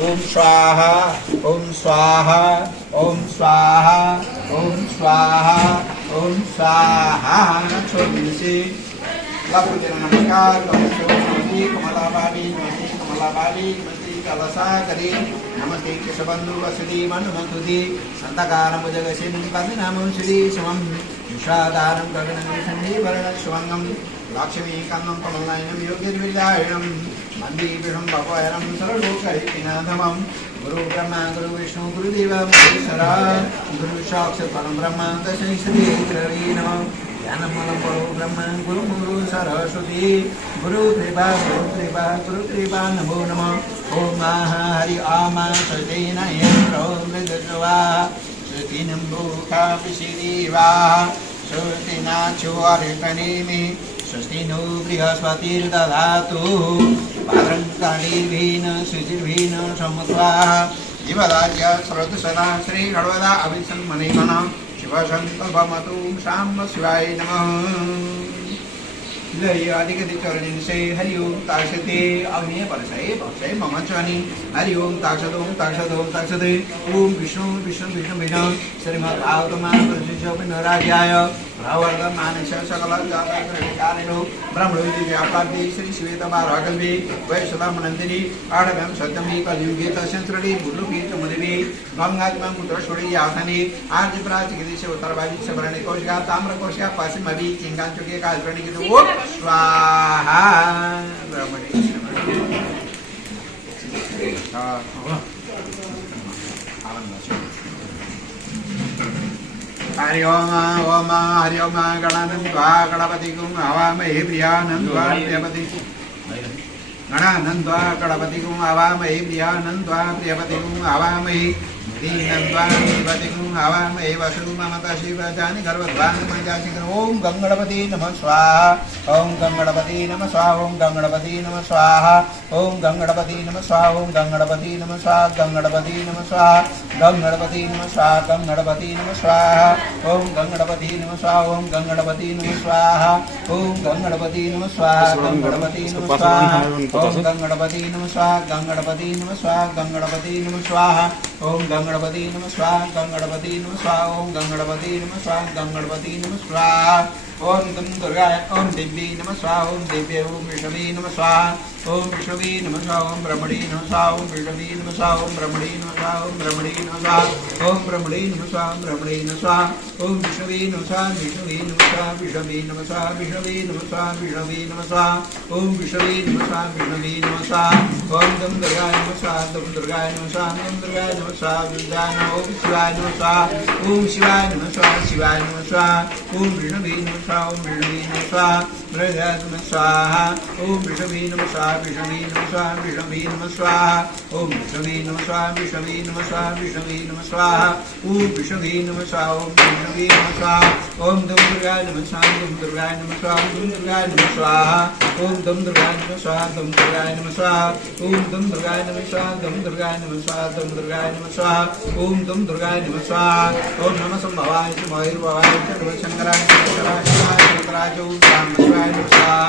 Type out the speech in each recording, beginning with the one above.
ओम स्वाहा ओम स्वाहा ओम स्वाहा ओम स्वाहा ओम स्वाहा। छोड़ने से लाखों नमस्कार। नमस्ते कमलाबाली नमस्ते कमलाबाली नमस्ते कलसाकरी नमस्ते केशबंधु वसुदी मनुमतुदी संतकारम जगसिंह पद्मनामं श्री समं विषादारं गगनं सन्धिवर्णं स्वंगं लक्ष्मीकान्तं कमलनयनं योगिर्विदायनं वन्दे विष्णुं भगवनं सर्वलोकैकनाथं गुरु ब्रह्मा गुरु विष्णु गुरुदेव महेश्वरा गुरु साक्षात् परं ब्रह्म तस्मै श्री गुरवे नमः। ज्ञानमूलं परो ब्रह्म गुरु गुरु सरस्वती गुरु कृपा नमो नमः। ओम हरि आम सतेन यन्त्रो मृदस्वा श्रुतिनं भूखा पिशिदेवा श्रुतिनाचो अर्पणेमि स्वस्ति नो बृहस्पतिर्दधातु पात्रं कर्णिर्भिः शुचिर्भिः समुद्वा जीवराज्य स्रोतसदा श्री गणवदा अभिसन्मनेमनः शिवसंकल्पमतु शाम्ब शिवाय नमः। अधिकचरण से हरि ओम ताक्षते अग्नि परसय पक्षय मम च्वनि हरि ओम ताक्षत ओम ताक्षत ओम ताक्षते ओम विष्णु विष्णु विष्णु विष्णु श्रीमद्भागवतमानराज्याय प्रवर्तमानस्य सकल जातकारिणो ब्रह्मणोदि व्यापादि श्री श्वेतवाराकल्पे वैश्वतामनन्दिनी आढव्यं सत्यमी कलियुगे तस्यन्त्रडी बुल्लुकी चमुदिवी गंगात्मं पुत्रश्वरी याथनी आर्यप्राचिकेदेश उत्तरभागी सवर्णे कोशिका ताम्रकोशिका पश्चिमभि चिंगांचुके कालकर्णिके ओम स्वाहा ब्रह्मणे हरि ओम ओम हरि ओम गणानंद्वा गणपति गुं हवामहे प्रियानंद्वा प्रियपति गणानंद्वा गणपति गुं हवामहे प्रियानंद्वा प्रियपति गुं हवामहे दीनंद्वा प्रियपति गुं हवामहे वसु ममता शिव जानि गर्भध्वान मंजासि ओम गंगणपति नमः स्वाहा ओम गंगणपति नमः स्वाहा ओम गंगणपति नमः स्वाहा ओम गंगणपति नमः स्वाहा ओम गंगणपति नमः स्वाहा गंगणपति नमः स्वाहा गंगणपति नमः स्वाहा गंगणपति नमः स्वाहा ओम गंगणपति नमः स्वाहा ओम गंगणपति नमः स्वाहा ओम गंगणपति नमः स्वाहा गंगणपति नमः स्वाहा ओम गंगणपति नमः स्वाहा गंगणपति नमः स्वाहा गंगणपति नमः स्वाहा ओम गंगणपति नमः स्वाहा गंगणपति नमः स्वाहा ओम गंगणपति नमः स्वाहा गंगणपति नमः स्वाहा ओम गं दुर्गाय ओम दिव्ये नमः स्वाहा ओम दिव्ये ओम विष्णवे नमः स्वाहा ओम विष्णवे नमः स्वाहा ओम ब्रह्मणे नमः स्वाहा ओम विष्णवे नमः स्वाहा ओम ब्रह्मणे नमः स्वाहा ओम ब्रह्मणे नमः स्वाहा ओम ब्रह्मणे नमः स्वाहा ओम ब्रह्मणे नमः स्वाहा ओम विष्णवे नमः स्वाहा विष्णवे नमः स्वाहा विष्णवे नमः स्वाहा विष्णवे नमः स्वाहा विष्णवे नमः स्वाहा ओम विष्णवे नमः स्वाहा विष्णवे नमः स्वाहा ओम दं दुर्गाय नमः स्वाहा दं दुर्गाय नमः स्वाहा दं दुर्गाय नमः स्वाहा विद्याय नमः ओम शिवाय नमः स्वाहा ओम शिवाय नमः स्वाहा शिवाय नमः स्वाहा ओम विष्णवे नमः स्वाहा ओम विष्णवे नमः स्वाहा हृदयाय नमः स्वाहा ओम विष्णवे नमः स्वाहा विष्णवे नमः स्वाहा विष्णवे नमः स्वाहा ओम विष्णवे नमः स्वाहा विष्णवे नमः स्वाहा विष्णवे नमः स्वाहा ओम विष्णवे नमः स्वाहा ओम विष्णवे नमः स्वाहा ओम दं दुर्गाय नमः स्वाहा दं दुर्गाय नमः स्वाहा दं दुर्गाय नमः स्वाहा ओम दं दुर्गाय नमः स्वाहा दं दुर्गाय नमः स्वाहा ओम दं दुर्गाय नमः स्वाहा दं दुर्गाय नमः स्वाहा दं दुर्गाय नमः स्वाहा ओम दं दुर्गाय नमः स्वाहा ओम नमः संभवाय च मयूरभवाय च शंकराय शंकराय शंकराय ओम शाम्ब शिवाय नमः स्वाहा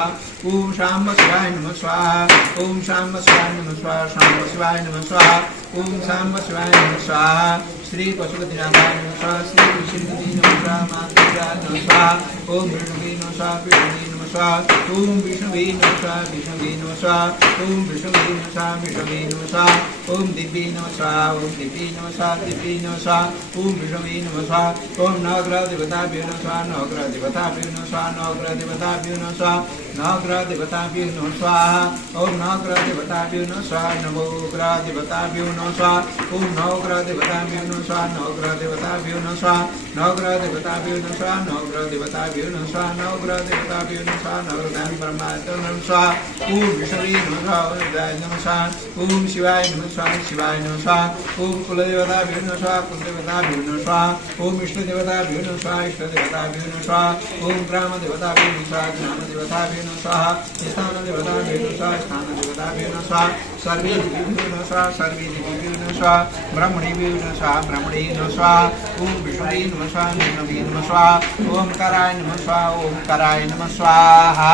ओम शाम्ब शिवाय नमः स्वाहा ओम शाम्ब शिवाय नमः स्वाहा शाम्ब शिवाय नमः स्वाहा ओम शाम्ब शिवाय नमः स्वाहा श्री पशुपतिनाथाय नमः स्वाहा श्री विष्णुपति नमः स्वाहा मातृकाय नमः स्वाहा ओम विष्णुवे नमः स्वाहा विष्णुवे नमः स्वाहा ओम विष्णुवे नमः स्वाहा विष्णुवे नमः स्वाहा ओम विष्णुवे नमः स्वाहा विष्णुवे नमः स्वाहा ओम दिव्ये नमः स्वाहा ओम दिव्ये नमः स्वाहा दिव्ये नमः स्वाहा ओम विष्णुवे नमः स्वाहा ओम नवग्रह देवताभ्यो नमः स्वाहा नवग्रह देवताभ्यो नमः स्वाहा नवग्रह देवताभ्यो नमः स्वाहा नवग्रह देवताभ्यो नमः स्वाहा ओम नवग्रह देवताभ्यो नमः स्वाहा नवग्रह देवताभ्यो नमः स्वाहा ओम नवग्रह देवताभ्यो नमः स्वाहा नवग्रह देवताभ्यो नमः स्वाहा नवग्रह देवताभ्यो नमः स्वाहा नवग्रह देवताभ्यो नमः स्वाहा नवग्रह देवताभ्यो नमः स्वाहा नवग्रह ब्रह्माय नमः स्वाहा ओम विष्णवे नमः स्वाहा ओम रुद्राय नमः स्वाहा ओम शिवाय नमः स्वाहा शिवाय नमः स्वाहा ओम कुलदेवताभ्यो नमः स्वाहा कुलदेवताभ्यो नमः स्वाहा ओम इष्टदेवताभ्यो नमः स्वाहा इष्टदेवताभ्यो नमः स्वाहा ओम ग्रामदेवताभ्यो नमः स्वाहा ग्रामदेवताभ्यो देवताभ्यो स्वाहा स्थानदेवताभ्यो स्वाहा स्थानदेवताभ्यो स्वाहा सर्वे दिव्यो स्वाहा सर्वे दिव्यो स्वाहा ब्रह्मणेभ्यो स्वाहा ब्रह्मणे स्वाहा ओम विष्णुवे नमः स्वाहा विष्णुवे नमः स्वाहा ओमकाराय नमः स्वाहा ओमकाराय नमः स्वाहा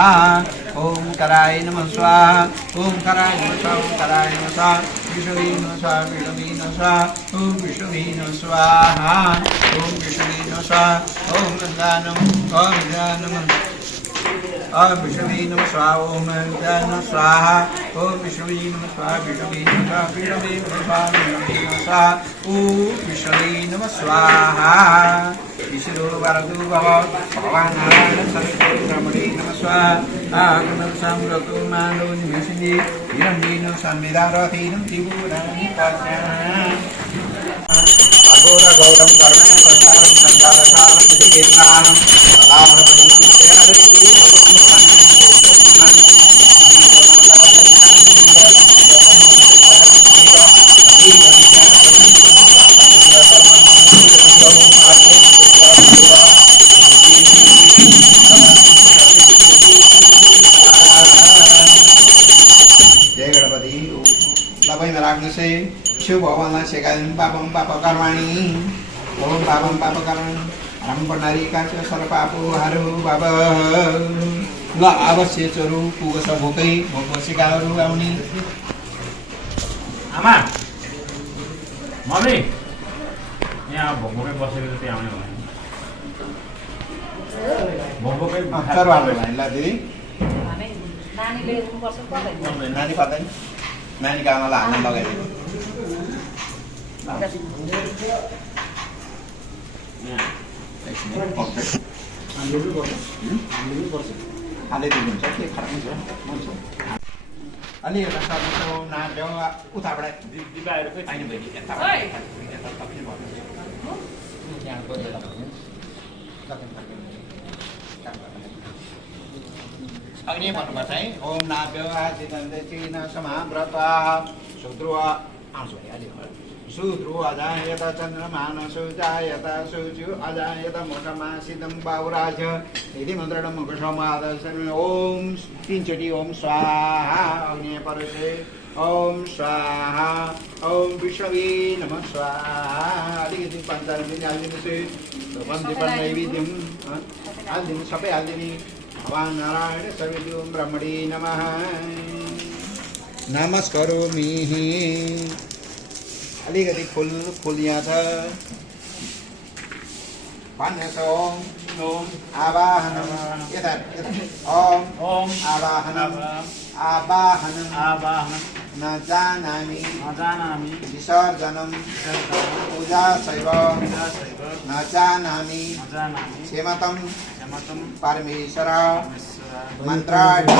ओमकाराय नमः स्वाहा ओमकाराय नमः स्वाहा ओमकाराय नमः स्वाहा विष्णुवे नमः स्वाहा विष्णुवे नमः स्वाहा ओम विष्णुवे नमः स्वाहा ओम विष्णुवे नमः स्वाहा ओम गंगानम ओम गंगानम ओम विष्णुवे नमः स्वाहा ओम गंगानम स्वाहा ओम विष्णुवे नमः स्वाहा विष्णुवे नमः स्वाहा विष्णुवे नमः स्वाहा विष्णुवे नमः स्वाहा ओम विष्णुवे नमः स्वाहा ईश्वरो वरदो भव भगवान् नारायण सरस्वती ब्रह्मणे नमः स्वाहा आगमनं समृतो मानो निमेषिनी हिरण्येन संविदारथेनं त्रिपुराणि पद्याः अघोर गौरं करुणावतारं संसारसारं विधिकेन्द्रानं सदावरपदं जय गणपति सबैमा राख्नुहोस् शिव भगवानलाई सेकाइदिनु पापम पाप कर्माणी ओम पापम पाप कर्माणी राम पण्डारी काच सर्पापोहारो बाबा ल अवश्य चोरु पुगछ भोकै भोक सिकाहरू आउने आमा मम्मी यहाँ भोकै बसेको जति आउने होला भोकै चरवाहरू भाइ ल दिदी नानीले हेर्नुपर्छ पर्दैन नानी पर्दैन नानीको आमालाई हाल्न लगाइदिनु हालिदिनु हुन्छ के खराब हुन्छ अलि एउटा सर्नु नाच्यो उताबाट दिपाहरू खोइ पाइनु भयो अग्नि भन्नुपर्छ है ओम नाभ्यो आचितन्देचिन समाव्रता सुध्रुव आउँछु अलि सुध्रुव अजायत चन्द्रमानसु जायत सुचु अजायत मुखमासिदं बाहुराज यदि मन्त्रणं मुखसमादर्शन ओम तीनचोटि ओम स्वाहा अग्नि परसे ओम स्वाहा ओम विष्णवे नमः स्वाहा अलिकति पञ्चालिनी हालिदिनुहोस् वन्दीपन नैवेद्यम हालिदिनु सबै हालिदिने भगवान् नारायण सवितु ब्रह्मणे नमः नमस्करोमि अलिकति फुल यहाँ छ भन्नुहोस् ओम आवाहनम यता ओम आवाहनम न जानामि विसर्जनम पूजा शैव न जानामि क्षेमतम परमेश्वर मन्त्राहीनं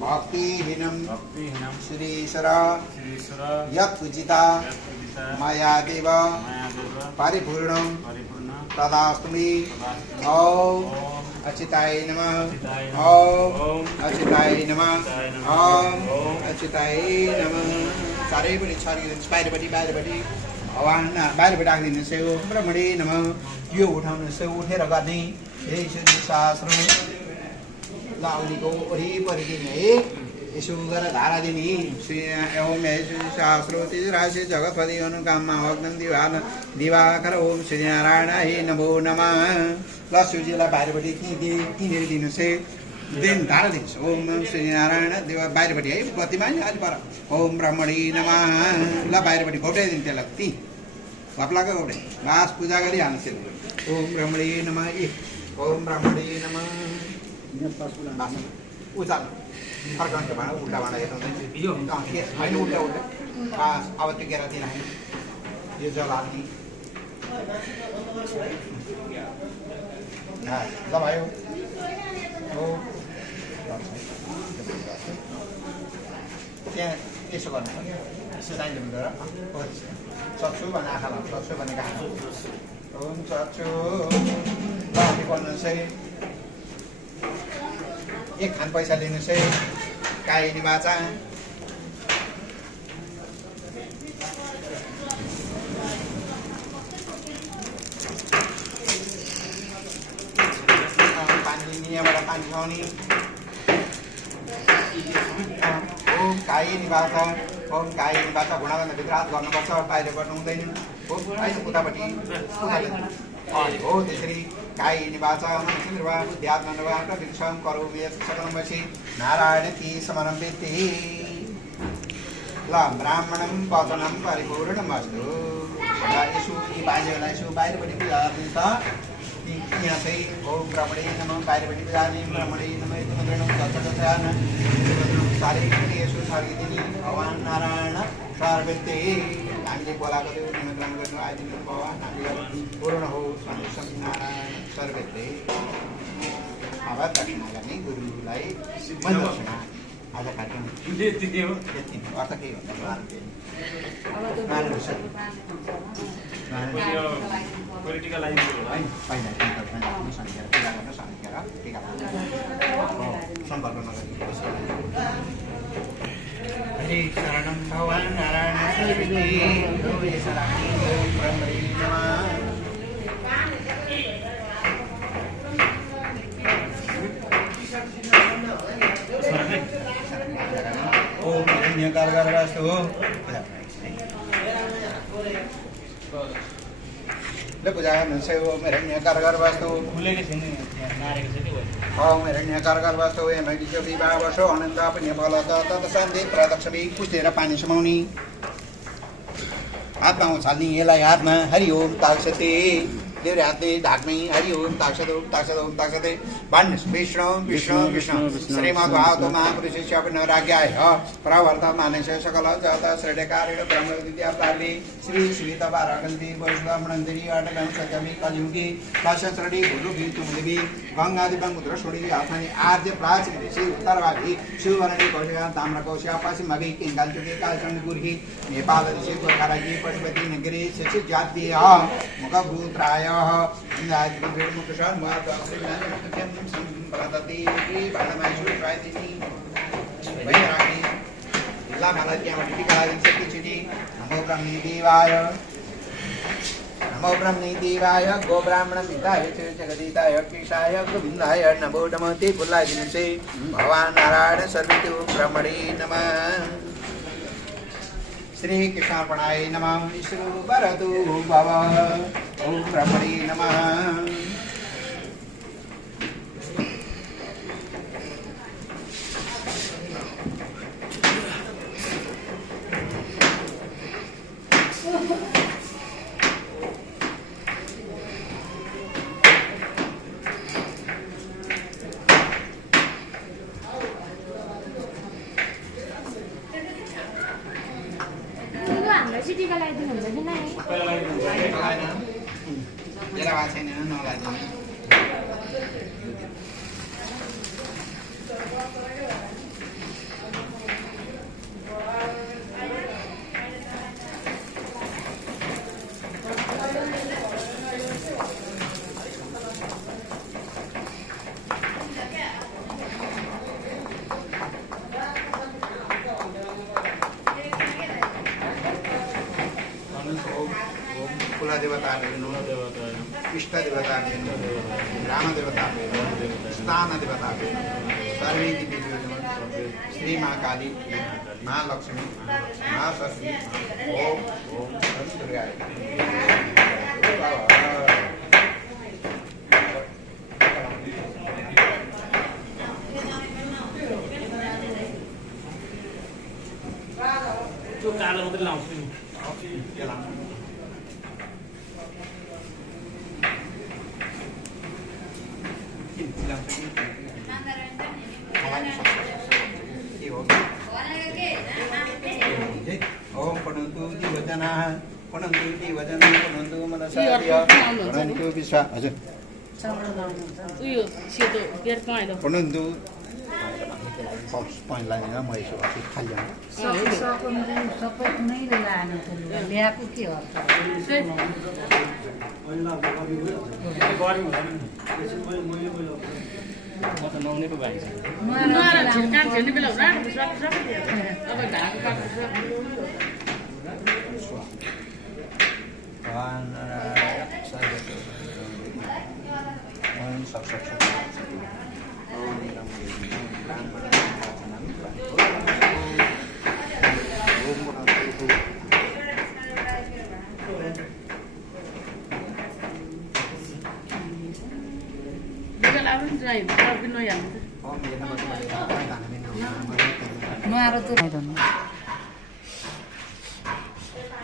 भक्तिहीनं श्रीश्वर यत्पूजिता मया देव परिपूर्णं तदास्तु मे ॐ अच्युताय नमः ॐ अच्युताय नमः ॐ अच्युताय नमः चारैपट्टि छरिदिनुहोस् बाहिरपट्टि भगवान् बाहिरबाट राखिदिनुहोस् यो ब्रह्मणे नमः यो उठाउनुहोस् उठेर गर्ने यही शास्त्र ल अग्निको वरिपरि दिने है यसो गरेर धारा दिने ओम शास्त्रोति राशि जगतपति अनुकाममा भक्तं दिवाकर ओम श्रीनारायणाय नमो नमः ल शिवजीलाई बाहिरपट्टि किनेर दिनुहोस् है दिन धारा दिनुहोस् ओम श्रीनारायण देवा बाहिरपट्टि है बत्तीमा नि अलि पर ओम ब्रह्मणे नमः ल बाहिरपट्टि घोटाइदिनु त्यसलाई ती घप्लाको घोटे बास पूजा गरिहाल्नुहोस् ओम ब्रह्मणे नमः ओम ब्रह्मणे नमः उचाल फर्काउँछ भाँडा उल्टा भाँडा हेर्नु होइन उल्टा बास अब त्यो केरातिर हाल्नु यो जलाउने ल भयो हो त्यहाँ यसो गर्नु यसो चाहिन्छ र सक्छु भने आँखा लाग्छ सक्छु भने कहाँ ओम सक्छु बाँकी पर्नुहोस् है एक खान पैसा लिनुहोस् है काइनी बाचा पानी नियमबाट पानी खुवाउने ओम कायी निवास गुणागन्ध विग्रात गर्नुपर्छ बाहिर गर्नु हुँदैन हो अहिले उतापट्टि हो त्यसरी कायी निवास मनसिन्द्रवा बुद्ध्यात्मनवा प्रविक्षं करोमि सकलं वशी नारायण ती समर्पिते ल ब्राह्मणं वचनं परिपूर्णमस्तु यसो यी बाहिरपट्टि पूजा गर्नुहुन्छ यहाँ चाहिँ ओम ब्रह्मणे नमः बाहिरपट्टि पूजा गर्ने ब्रह्मणे नमः मन्त्रणं दत्तदत्तान सारेपट्टि यसो सर्गिदिने भगवान् नारायण सर्वते हामीले बोलाएको थियो निमन्त्रण गर्नु आइदिनु भगवान् हामीले पूर्ण हो नारायण सर्वते अब दक्षिणा गर्ने गुरुलाई मन्दर्शना आज काट्यौँ त्यति हो अर्थ के भन्दा पोलिटिकल लाइन है पहिला सन्ध्या पूजा गर्न सन्ध्या टिका सम्पर्क नगरी हरे शरणं भगवान् नारायण सर्वते शरणे ब्रह्मणे नमः ओम हिरण्यगर्भस्तु ल पूजा गर्नुहुन्छ ओम हिरण्यगर्भस्तु खुलेको छैन मारेको छ कि ओम हिरण्यगर्भस्तु यमगिजो विवाहवशो अनन्त पुण्यफलत तत्सन्धि प्रदक्षिणी पुछेर पानी समाउने हातमा उछाल्ने यसलाई हातमा हरि ओम ताक्षते देव्रे हातले ढाक्ने हरि ओम ताक्षते भन्नु विष्णु विष्णु विष्णु श्रीमद्भागवत महापुरुषस्य पुनराज्ञाय प्रवर्त मानस सकल जत श्रेष्ठकारेण ब्रह्म विद्या प्राप्ति श्री श्री तबारकन्ति वैष्णवमण्डली अटलं सत्यमि कलियुगे सहस्रडी भूलुभि तुमदेवी गङ्गादि ब्रह्मपुत्र छोडी आत्मनि आद्य प्राचीन ऋषि उत्तरवादी शिववर्णी कौशिका ताम्रकौशिका पश्चिमघि किङ्कालचुके कालचण्ड गुर्हि नेपाल ऋषि गोर्खाराजी पशुपति नगरी शिक्षित जातीय मुखभूत्राय मुखशन सम्प्रदति भाडमासु प्रायदिनी भैरानी जिल्ला मलाई त्यहाँबाट टिका लगाइदिन्छ एकैचोटि नमो ब्रह्मणे देवाय गो ब्राह्मण विद्याय जगदिताय कृषाय गोविन्दाय नमो नमः ते बोलाइदिनु चाहिँ भगवान् नारायण सर्वतो ब्रह्मणे नमः श्री कृष्णार्पणाय नमः ईश्वरो वरदो भव ओम ब्रह्मणे नमः टिका लगाइदिनुहुन्छ कि नै जरा भएको छैन नलागिदिनु कुलदेवता इष्ट देवता ग्राम देवता स्थान देवता सर्वे श्री माँ काली माँ लक्ष्मी माँ सरस्वती ओम ओम सूर्याय त्यो कालो मात्रै लाउँछु नि ओम पठन्तु दिवचनाः पठन्तु दिवचनाः पठन्तु मनसाय पठन्तु विश्वा हजुर उयो सेतो गेट पहेँलो पठन्तु पॉइंट लाइन म यसो खाली सबै नै लानु ल्याएको के हो म त नहुने पो भाइ छ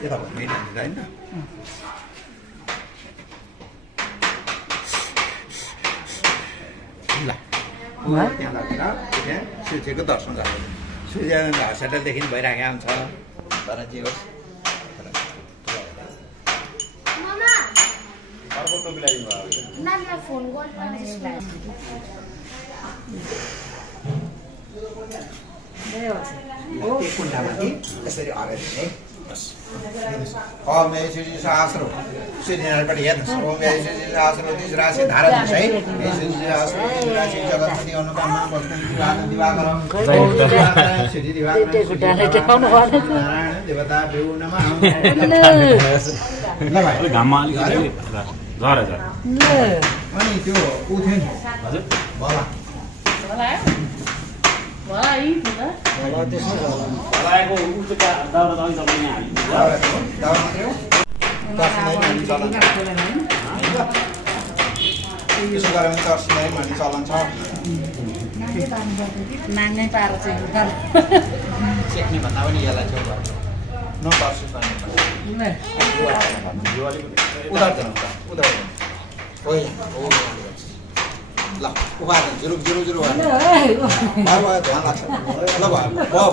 यता भन्दैन होइन ल त्यहाँ लगेर त्यहाँ सूर्यको दर्शन गर्नु सूर्य हस्पिटलदेखि भइरहेको हुन्छ तर जे होस् अर्को टोपी लगाइदिनु भयो नानीलाई फोन गर्नु एक कुण्डामाथि यसरी अगाडि है ओम श्री सहस्रो सूर्यनारायणपट्टि हेर्नुहोस् ओम श्री सहस्रो तिस राशि धारा दिनुहोस् है श्री सहस्रो तिस राशि जगतपति अनुपमा भक्ति दिवाकर श्री दिवाकर नारायण देवता भ्यू नमः ल भाइ घाममा अलिक झर झर अनि त्यो उ थियो नि हजुर भला लगाएको उल्टो दाउरा त अलिक तपाईँ यहाँ हालिदिनु दावा मात्रै हो त्यसो गऱ्यो भने दर्शनलाई भन्ने चलन छ नाङ्गै पार चाहिँ चेक्ने भन्दा पनि यसलाई छेउ गर्छ नदर्शन उधार दिनु उधार हो ल उभा जुरुक जुरु जुरु भयो ध्यान लाग्छ ल भयो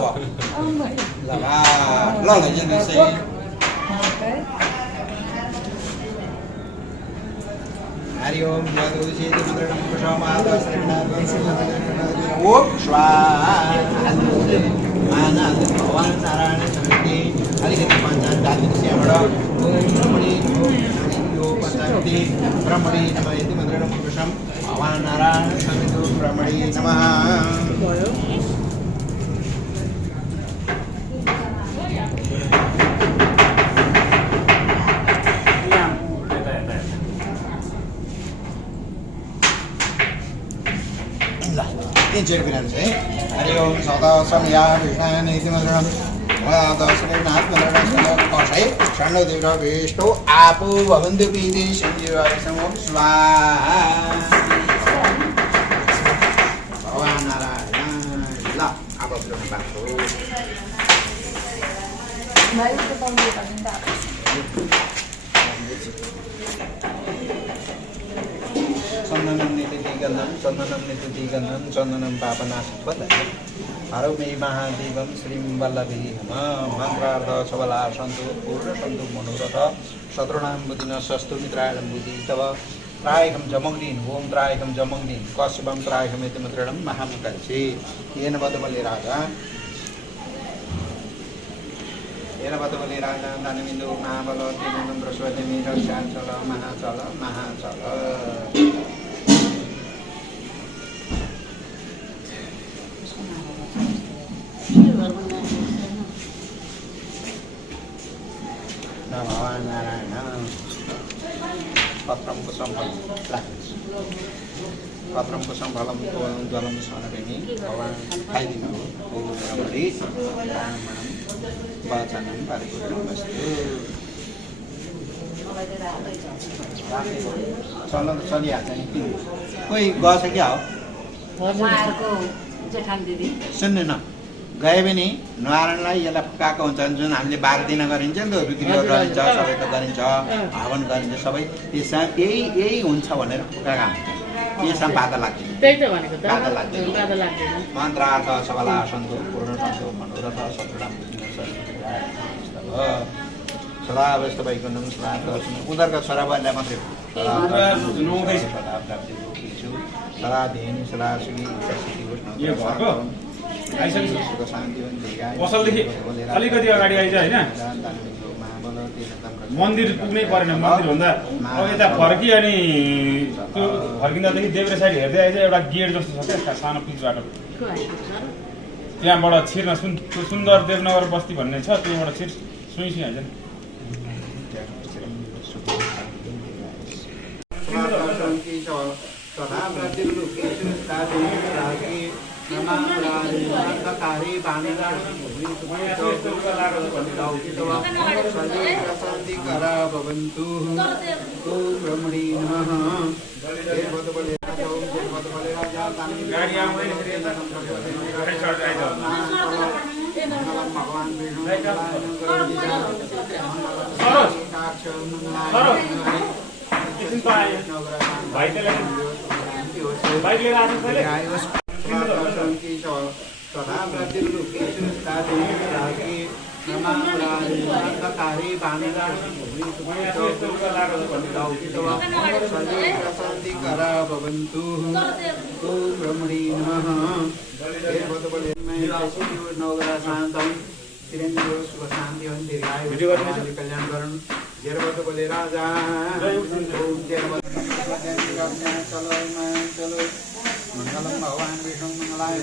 ल ल यहाँ चाहिँ हरि ओम यदुषी मंत्रम ओम स्वाहा भगवान नारायण समिति अलिकति पञ्चाङ्गादिक सेवाबाट ओम ब्रह्मणी यो पञ्चाङ्गति ब्रह्मणी नमः यति मन्त्रेण पुरुषम भगवान नारायण समिति ब्रह्मणी नमः चेक बिरान्छ है हरि ओम सदा समया विष्णान इति मन्त्रम दर्शनाथ मन्त्रम कसै षण्डो देव विष्णु आपो भवन्तु पीति संजीवाय समो स्वाहा भगवान नारायण ल अब पुरानो बाटो चन्दनं नितिगन्धं चन्दनं पापनाशवत् हरौ मे महादेवं श्रीं वल्लभी मन्त्रार्थ सबला सन्तु पूर्ण सन्तु मनोरथ शत्रुणां बुद्धिनस्तु मित्रायणं बुद्धि तव त्रायकं जमग्निन् ओम त्रायकं जमग्निन् कश्यपं त्रायकमिति मन्त्रणं महामुकर्षि येन बदबले राजा दानविन्दु महाबल त्रिगुणं प्रस्वतिमि रक्षाचल महाचल महाचल भगवान नारायण पत्रम कुसम फलम जलम स्मरेमि भगवान खाइदिनु हो ब्रह्मणि ब्राह्मणं वाचनं परिपूर्णमस्तु चलिहाल्छ नि कोही गएछ क्या हो उहाँहरूको जेठान दिदी सुन्नु न गए पनि नारायणलाई यसलाई फुकाएको हुन्छ जुन हामीले 12 दिन गरिन्छ नि त रुद्रीहरू रहन्छ सबै त गरिन्छ हवन गरिन्छ सबै त्यसमा यही हुन्छ भनेर फुकाएका हुन्छ त्यसमा बाधा लाग्दैन त्यही त भनेको त बाधा लाग्दैन बाधा लाग्दैन मन्त्रार्थ सबला सन्तु पूर्ण सन्तु मनोरथ शत्रुणां सदा अवस्था वैकुण्ठं सदा दर्शन उनीहरूका छोराबारीलाई मात्रै हो सदा धेनी सदा सुखी यो घरको पसलदेखि अलिकति अगाडि आइज होइन मन्दिर पुग्नै परेन मन्दिर भन्दा अब यता फर्की अनि त्यो फर्किँदादेखि देब्रे साइड हेर्दै आइज एउटा गेट जस्तो छ क्या सानो पिच बाटो त्यहाँबाट छिर्न सुन्दर देवनगर बस्ती भन्ने छ त्यहाँबाट सुइसी हाल्छ नि भवन्तु ओम ब्रह्मणे नमः गाडी आउँदैन भगवान विष्णु एकछिन त आयो भाइ त्यसलाई बाइक लिएर आएको छैन तथा प्रतिरूपेषु तादेवी नमामि बाणेना शान्तिकरा भवन्तु ॐ ब्रह्मणे नमः नवग्रह शान्तं तिरेन्द्र सुख शान्ति दीर्घायु कल्याण करण जेरबले राजा चलो मंगलम भगवान विष्णु मंगलाय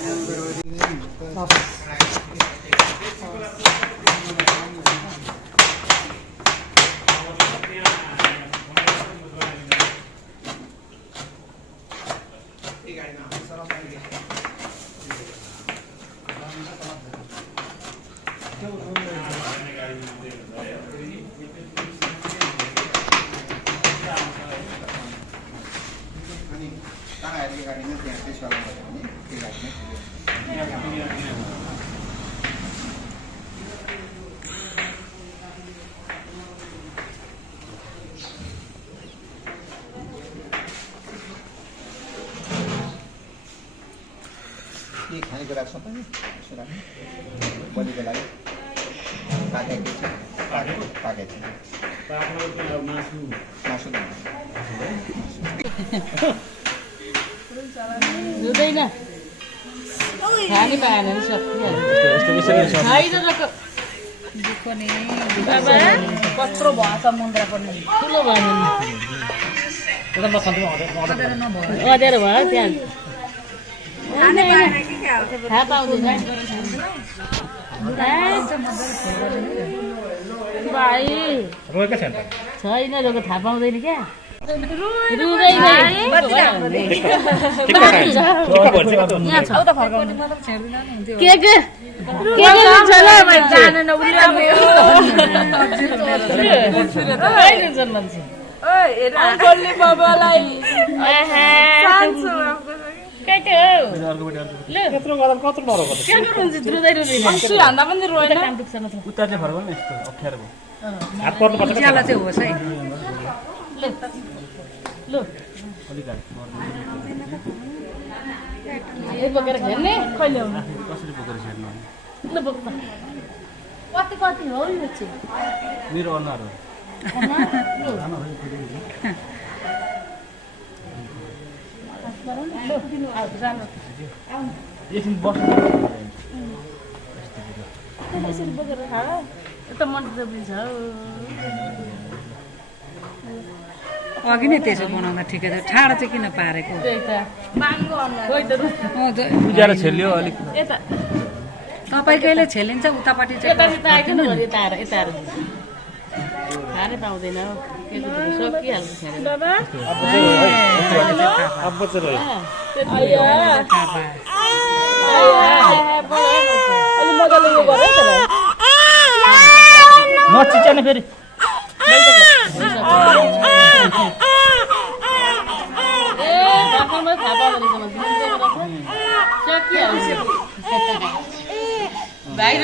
के खानेकुरा छ पनि बलिको लागि पाकेको छ पाकेको मासु हुँदैन खानै पाएन नि कत्रो भएछ मुन्द्रा पनि ठुलो भयो अँध्यारो भयो त्यहाँ थाहा पाउँदैन भाइ छैन रोग थाहा पाउँदैन क्या उतार्ने फरक नि यस्तो अप्ठ्यारो भयो हात पर्नुपर्छ उज्यालो चाहिँ होस् है ल अलिक बोकेर खेल्ने कहिले आउनु कसरी बोकेर खेल्नु ल बोक कति कति हो यो चाहिँ मेरो अनुहार हो एकछिन बस्नु यसरी बोकेर खा यता मन दबिन्छ अघि नै त्यसो बनाउँदा ठिकै छ ठाडो चाहिँ किन पारेको त्यही त माङ्गो उज्यालो छेल्यो अलिक यता तपाईँकैले छेलिन्छ उतापट्टि चाहिँ यता यता आइकन यता आएर यता आएर खानै पाउँदैन सकिहाल्छ नचिच्याने फेरि बाहिर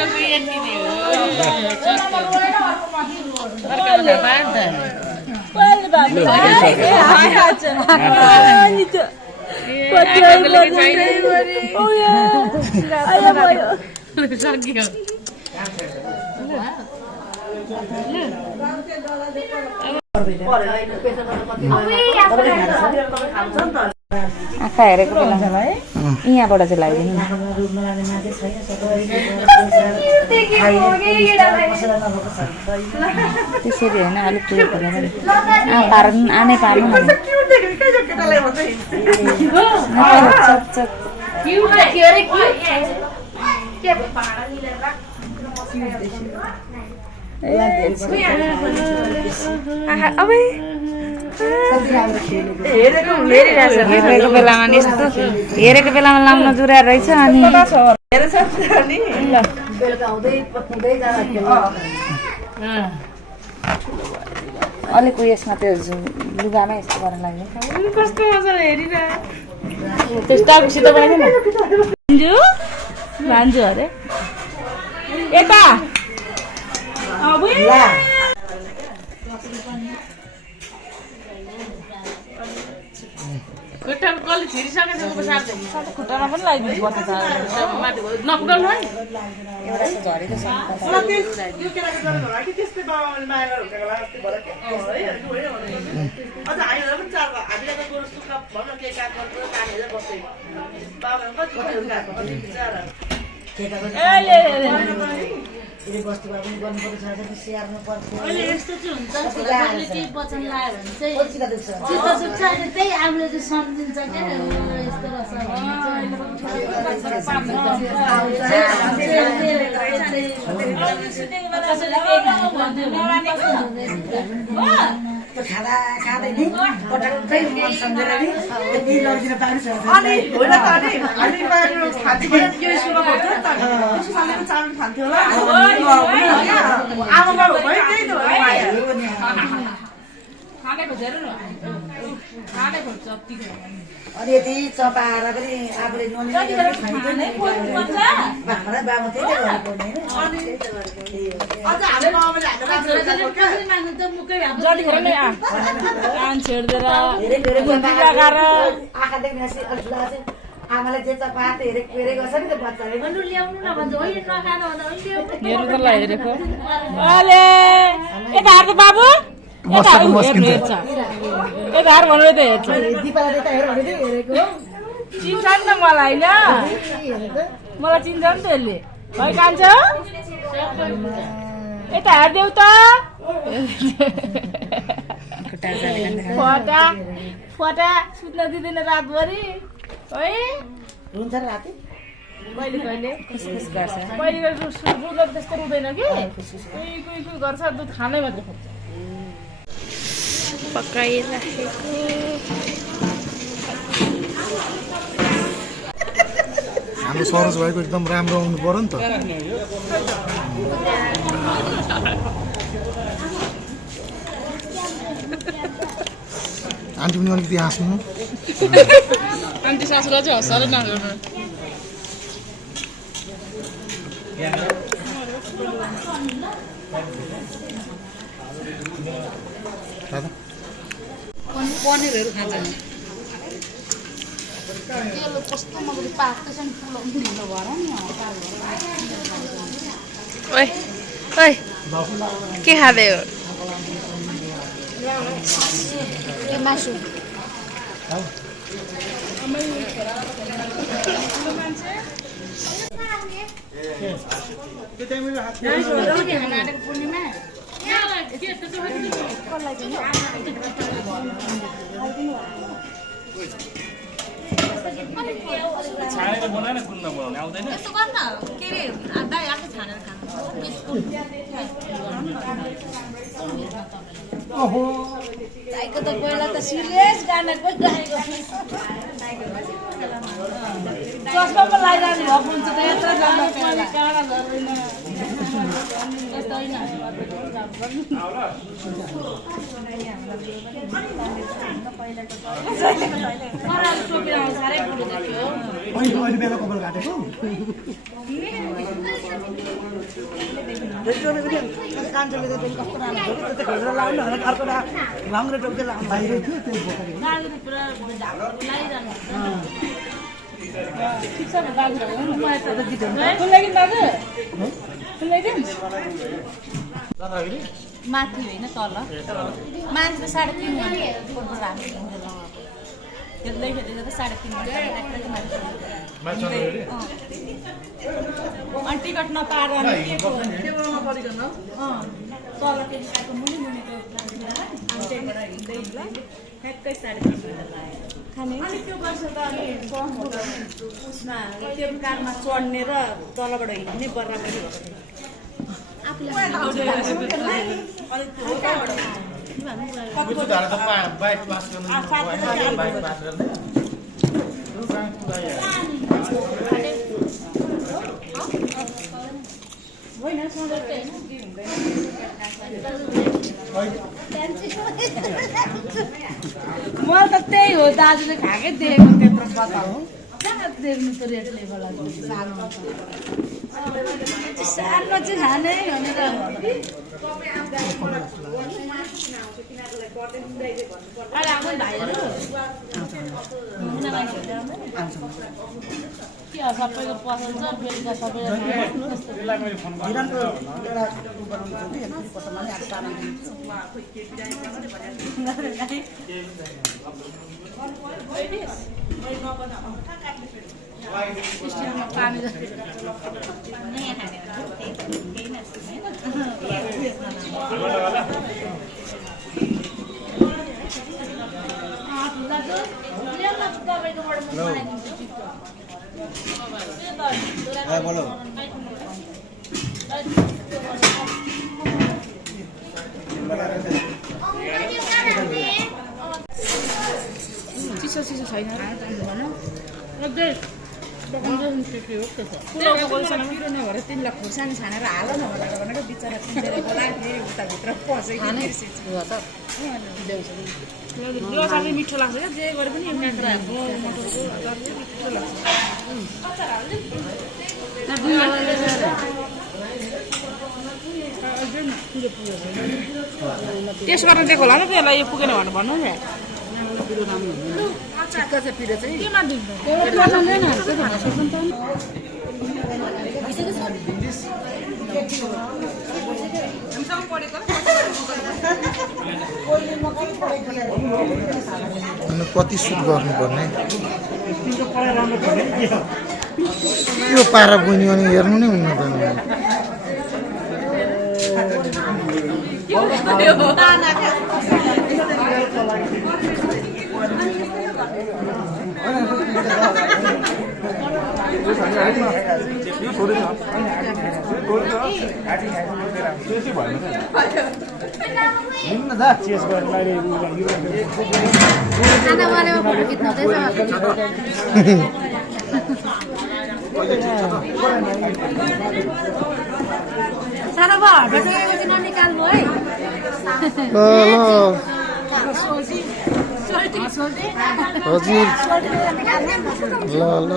आँखा हेरेको बेला यहाँबाट चाहिँ लगाइदिनु त्यसरी होइन अलिक ठुलो पार्नु आनै पार्नु हेरेको बेलामा यस्तो हेरेको बेलामा लाउन जुराएर रहेछ अनि अलिक उयसमा त्यो लुगामा यस्तो गर्न लाग्यो कस्तो मजाले हेरिरहेको त्यस्तो खुसी त पाइदैन भान्जु अरे यता खुट्टामा पनि लगाइदिनु पर्छ माटो नपुगाउनु है अहिले यस्तो चाहिँ हुन्छ छोराले केही वचन लायो भने चाहिँ चित्त सुक्छ अनि त्यही आफूले चाहिँ सम्झिन्छ क्या यस्तो खाँदा खाँदै नि पटक्कै मन सम्झेर नि त्यति लगिदिन पाउनु छ अनि होइन त अनि हामी बाहिर खान्थ्यो यो स्कुलमा पढ्थ्यो नि त उसो सालेको चामल खान्थ्यो होला आमा बाबु भयो त्यही त हो खानेको धेरै न खानेको जतिको अनि यति चपाएर पनि आफूले खाइदियो नि हाम्रो बाबा त्यही त गरेको नि अझ हाम्रो बाबाले जतिखेर नै कान छेड्देर आँखा देख्ने आमाले जे चपाएर हेरेको हेरे गर्छ नि त बच्चाले ल्याउनु न भन्छ होइन नखानु भन्दा होइन हेर्नु त हेरेको अले यता हेर्नु बाबु यता हेर्छ यता हेर भनेर त हेर्छ दिपाले त हेर भने हेरेको चिन्छ नि त मलाई होइन मलाई चिन्छ नि त यसले है कान्छ यता हेरिदेऊ त फटा फटा सुत्न दिँदैन रातभरि है हुन्छ राति कहिले कहिले खुसखुस गर्छ कहिले कहिले रुँदा त्यस्तो रुँदैन कि कुइ कुइ कुइ गर्छ दुध खानै मात्रै खोज्छ पकाइराखेको हाम्रो सरोज भाइको एकदम राम्रो आउनु पर्यो नि त आन्टी पनि अलिकति हाँस्नु आन्टी सासूलाई चाहिँ हँसाएर नगर्नु पनिरहरू खान्छ नि कस्तो मजाले पाक्दैछ नि ठुलो भएर नि ओइ ओइ के खाँदै हो मासु पूर्णिमा छानेर बनाएन गुन्द बनाउने आउँदैन यस्तो गर्नु न के अरे दाइ आफै छानेर खानु दाइको त पहिला त सिरियस गानाको गाएको चस्मा पो लगाइरहनु भएको हुन्छ त यत्रो जाँदा पनि काँडा झर्दैन यस्तो होइन टोकेर आउँछ साह्रै ठुलो देखियो अहिले बेला कपाल काटेको कान्छोले त कस्तो राम्रो थियो त्यो त घेरेर लाउनु भने अर्को राम्रो टोकेर लाउनु बाहिर थियो त्यो बोकेर गाडीले पुरा लगाइरहनु ठिक छ नि दाजु खुल्लाइदिनु दाजु खुल्लाइदिनु माथि होइन तल मान्छे त 3.5 घन्टा त्यसलाई खेलेर त 3.5 घन्टा अनि टिकट नपाएर तल त्यो साइडको मुनि मुनिको त्यहीँबाट हिँड्दै ठ्याक्कै 3.5 घन्टा लाग्यो अनि त्यो गर्छ त अनि उसमा त्यो कारमा चढ्ने र तलबाट हिँड्ने बराबरी बाइक पास गर्नु मलाई त त्यही हो दाजुले खाएकै देखेको त्यत्रो पत्ता हो कहाँ देख्नु त रेट लेभल सानो चाहिँ खाने भनेर सबैको पसल छ बेलुका सबैलाई बोलो चिसो चिसो छैन तिमीलाई खुर्सानी छानेर हाल न भनेर बिचरा फेरि उताभित्र पसेको सबै मिठो लाग्छ क्या जे गरे पनि मिठो लाग्छ टेस्ट गर्न दिएको होला नि त्यसलाई यो पुगेन भनेर भन्नु नि कति सुट गर्नुपर्ने यो पारा बहिनी अनि हेर्नु नै हुन्न पर्ने हजुर ल ल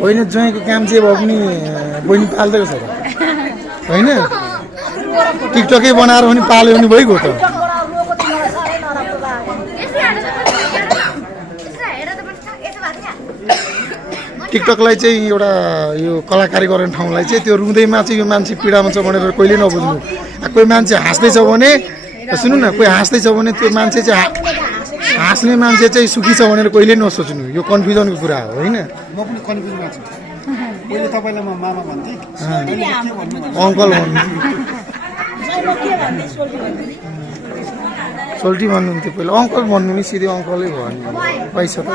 होइन ज्वाइँको काम चाहिँ भए पनि बहिनी पाल्दैको छ त होइन टिकटकै बनाएर पनि पाल्यो भने भइगयो त टिकटकलाई चाहिँ एउटा यो कलाकारी गर्ने ठाउँलाई चाहिँ त्यो रुँदैमा चाहिँ यो मान्छे पीडामा छ भनेर कहिले नबुझ्नु कोही मान्छे हाँस्दैछ भने सुन्नु न कोही हाँस्दैछ भने त्यो मान्छे चाहिँ हाँस्ने मान्छे चाहिँ सुखी छ भनेर कहिले नसोच्नु यो कन्फ्युजनको कुरा हो होइन म पनि कन्फ्युजमा छु पहिले तपाईँलाई म मामा भन्थेँ अङ्कल भन्नु सोल्टी भन्नुहुन्थ्यो पहिला अङ्कल भन्नु नि सिधै अङ्कलै भन्नु पैसा त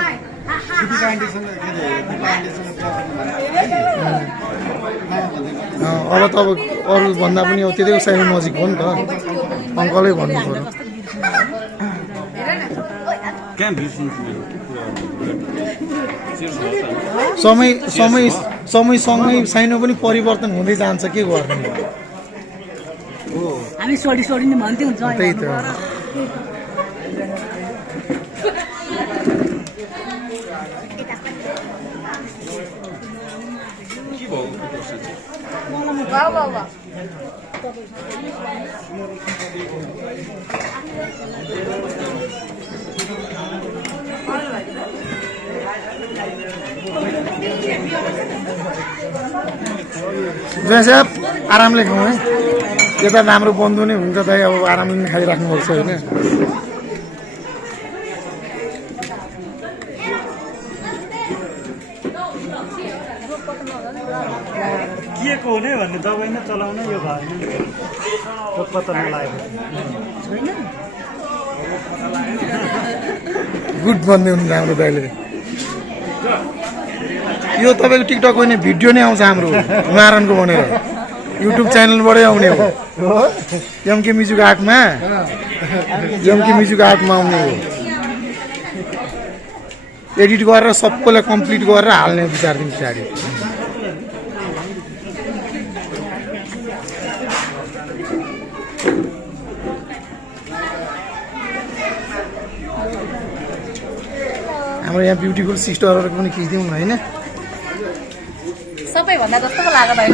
अब त अब अरू भन्दा पनि अब त्यतिको सानो नजिक हो नि त अङ्कलै भन्नु पर्यो समयसँगै साइनो पनि परिवर्तन हुँदै जान्छ के गर्ने हामी सोडी सोडी नै भन्थ्यौँ त्यही त साहब आरामले खाउँ है यता राम्रो बन्धु नै हुन्छ त अब आरामले नै खाइराख्नुपर्छ होइन के को हुने भन्ने दबाई नै चलाउन यो घरमा पत्ता नलागेको गुड भन्दै हुनुहुन्छ हाम्रो दाइले यो तपाईँको टिकटक होइन भिडियो नै आउँछ हाम्रो नारायणको भनेर युट्युब च्यानलबाटै आउने हो एमके म्युजिक आर्टमा आउने हो एडिट गरेर सबैलाई कम्प्लिट गरेर हाल्ने विचार दिन पछाडि हाम्रो यहाँ ब्युटिफुल सिस्टरहरूको पनि खिचिदिउँ न होइन सबैभन्दा जस्तो पो लाग्यो भाइ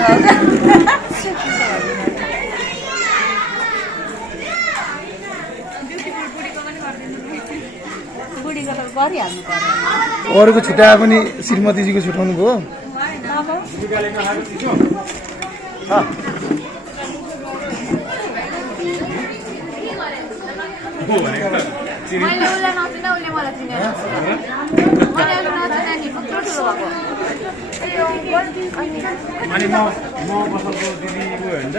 बुढीको त गरिहाल्नु पर्यो अरूको छुट्याए पनि श्रीमतीजीको छुट्याउनु भयो मैले उसलाई नचिने उसले मलाई चिनेर मैले उसले नचिने नि कत्रो ठुलो भएको अनि म बसलको दिदी गयो भने त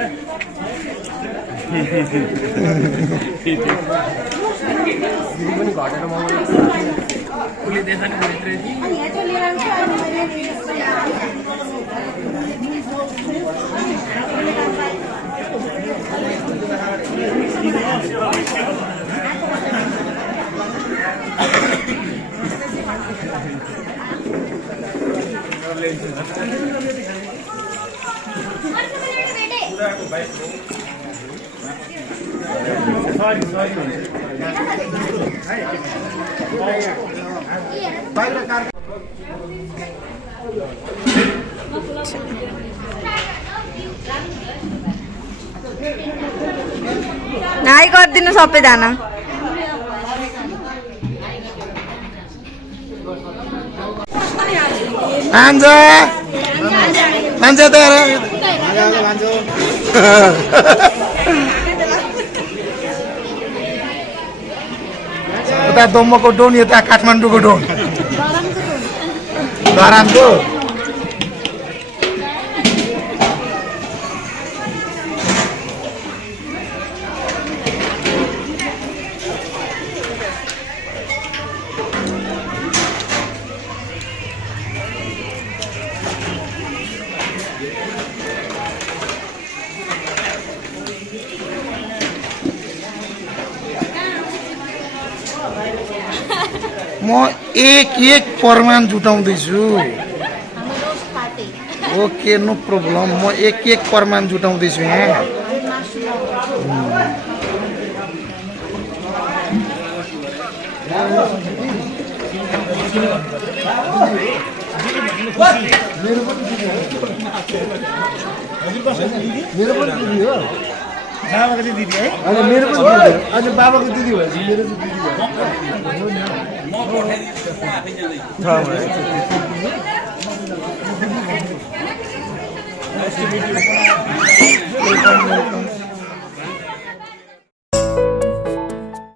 दिदी पनि घटेर म उसले देखा नि भित्रै नाइ गरिदिनु सबैजना भान्जा भान्जा त उता दोम्बको डोन यता काठमाडौँको डोन धरानको म एक प्रमाण जुटाउँदैछु ओके नो प्रब्लम म एक प्रमाण जुटाउँदैछु यहाँ मेरो पनि दिदी हो बाबाको चाहिँ दिदी है अनि मेरो पनि दिदी हो अनि बाबाको दिदी भएपछि मेरो चाहिँ दिदी भयो